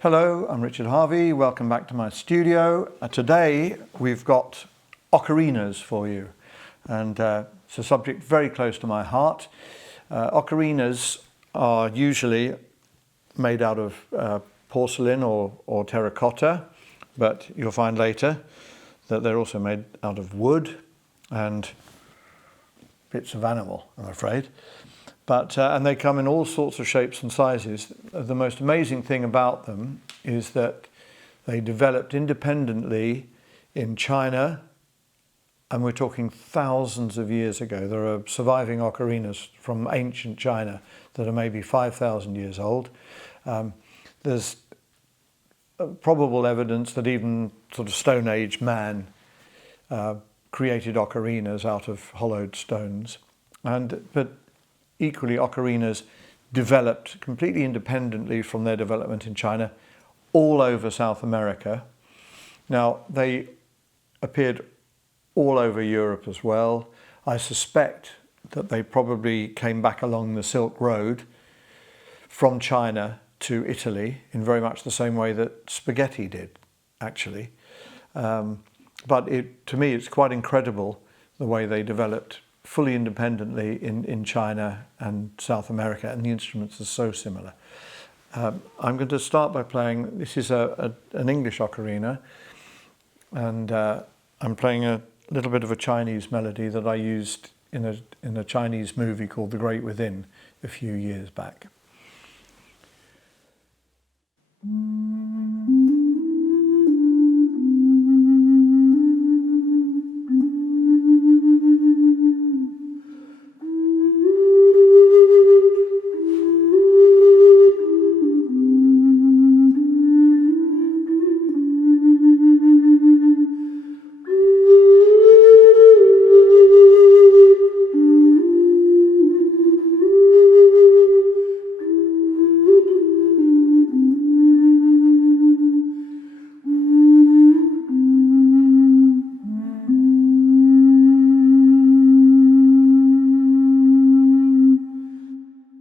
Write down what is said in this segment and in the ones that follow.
Hello, I'm Richard Harvey. Welcome back to my studio. Today we've got ocarinas for you, and it's a subject very close to my heart. Ocarinas are usually made out of porcelain or terracotta, but you'll find later that they're also made out of wood and bits of animal, I'm afraid. And they come in all sorts of shapes and sizes. The most amazing thing about them is that they developed independently in China, and we're talking thousands of years ago. There are surviving ocarinas from ancient China that are maybe 5,000 years old. There's probable evidence that even sort of Stone Age man created ocarinas out of hollowed stones. But equally, ocarinas developed completely independently from their development in China all over South America. Now, they appeared all over Europe as well. I suspect that they probably came back along the Silk Road from China to Italy in very much the same way that spaghetti did, actually. But to me, it's quite incredible the way they developed fully independently in China and South America, and the instruments are so similar. I'm going to start by playing, this is an English ocarina, and I'm playing a little bit of a Chinese melody that I used in a Chinese movie called The Great Within a few years back.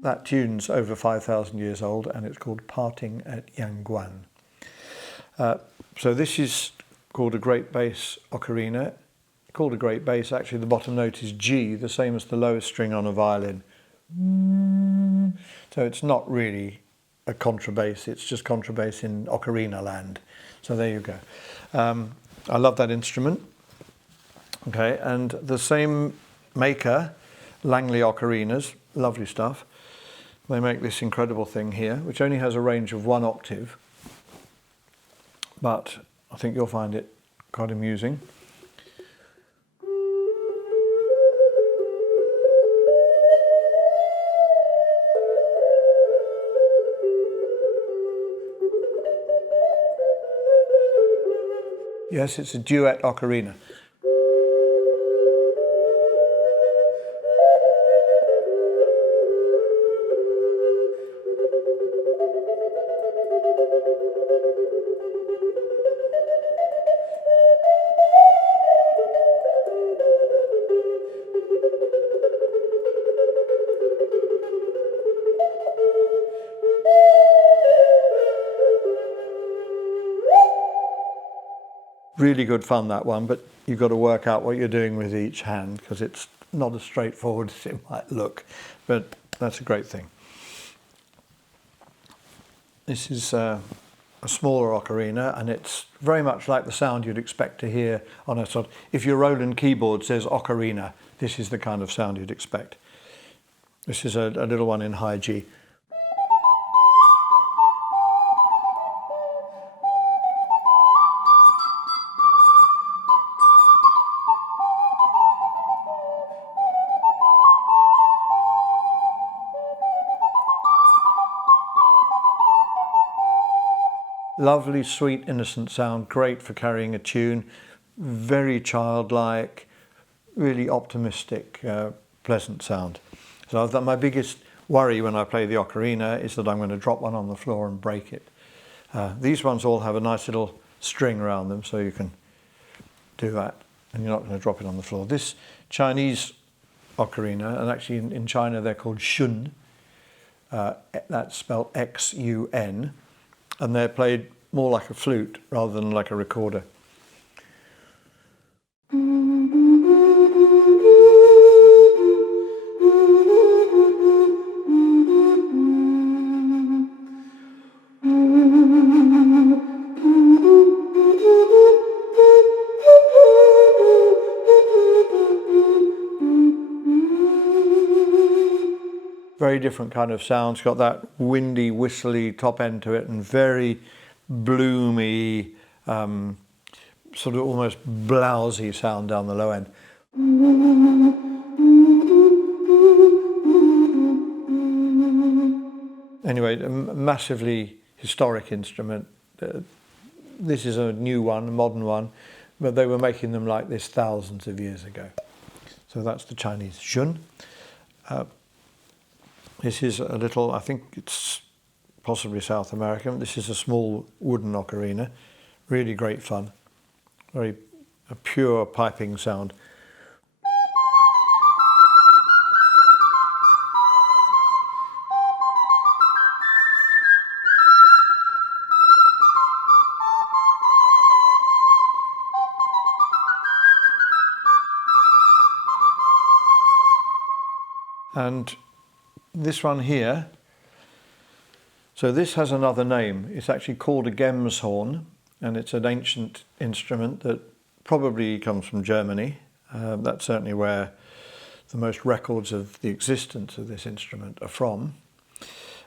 That tune's over 5,000 years old, and it's called Parting at Yangguan. So this is called a great bass ocarina. Called a great bass, actually the bottom note is G, the same as the lowest string on a violin. So it's not really a contrabass, it's just contrabass in ocarina land. So there you go. I love that instrument. Okay, and the same maker, Langley Ocarinas, lovely stuff. They make this incredible thing here, which only has a range of 1 octave, but I think you'll find it quite amusing. Yes, it's a duet ocarina. Really good fun, that one, but you've got to work out what you're doing with each hand because it's not as straightforward as it might look, but that's a great thing. This is a smaller ocarina, and it's very much like the sound you'd expect to hear on a sort of, if your Roland keyboard says ocarina, this is the kind of sound you'd expect. This is a little one in high G. Lovely, sweet, innocent sound, great for carrying a tune, very childlike, really optimistic, pleasant sound. So my biggest worry when I play the ocarina is that I'm going to drop one on the floor and break it. These ones all have a nice little string around them, so you can do that and you're not going to drop it on the floor. This Chinese ocarina, and actually in China they're called shun, that's spelled X-U-N. and they're played more like a flute rather than like a recorder. Very different kind of sound. It's got that windy, whistly top end to it, and very bloomy, sort of almost blousy sound down the low end. Anyway, a massively historic instrument. This is a new one, a modern one, but they were making them like this thousands of years ago. So that's the Chinese shun. This is a little, I think it's possibly South American. This is a small wooden ocarina. Really great fun. Very a pure piping sound. And this one here, so this has another name. It's actually called a GEMSHORN, and it's an ancient instrument that probably comes from Germany. That's certainly where the most records of the existence of this instrument are from.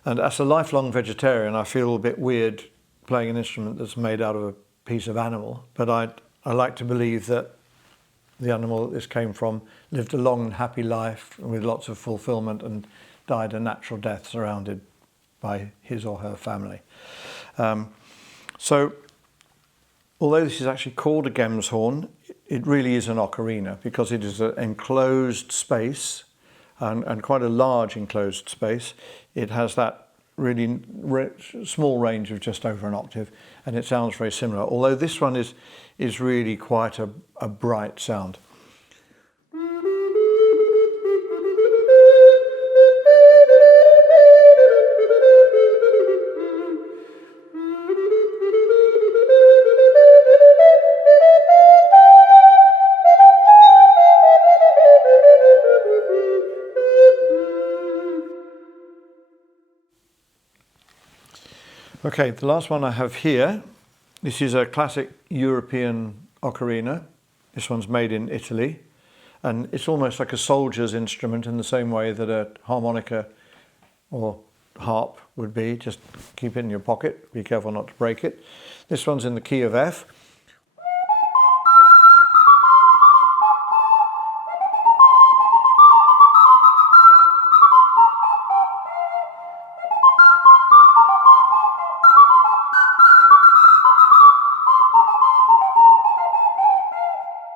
And as a lifelong vegetarian, I feel a bit weird playing an instrument that's made out of a piece of animal, but I like to believe that the animal that this came from lived a long and happy life with lots of fulfillment and died a natural death surrounded by his or her family. So although this is actually called a GEMSHORN, it really is an ocarina because it is an enclosed space and quite a large enclosed space. It has that really small range of just over an octave, and it sounds very similar, although this one is really quite a bright sound. Okay, the last one I have here, this is a classic European ocarina. This one's made in Italy, and it's almost like a soldier's instrument in the same way that a harmonica or harp would be. Just keep it in your pocket, be careful not to break it. This one's in the key of F.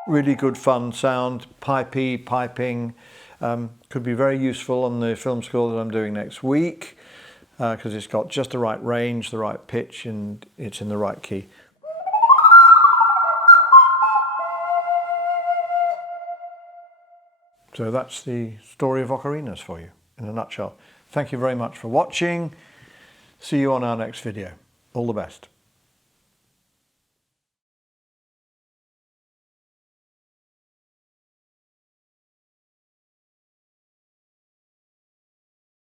Really good fun sound, piping, could be very useful on the film score that I'm doing next week because it's got just the right range, the right pitch, and it's in the right key. So that's the story of ocarinas for you in a nutshell. Thank you very much for watching. See you on our next video. All the best.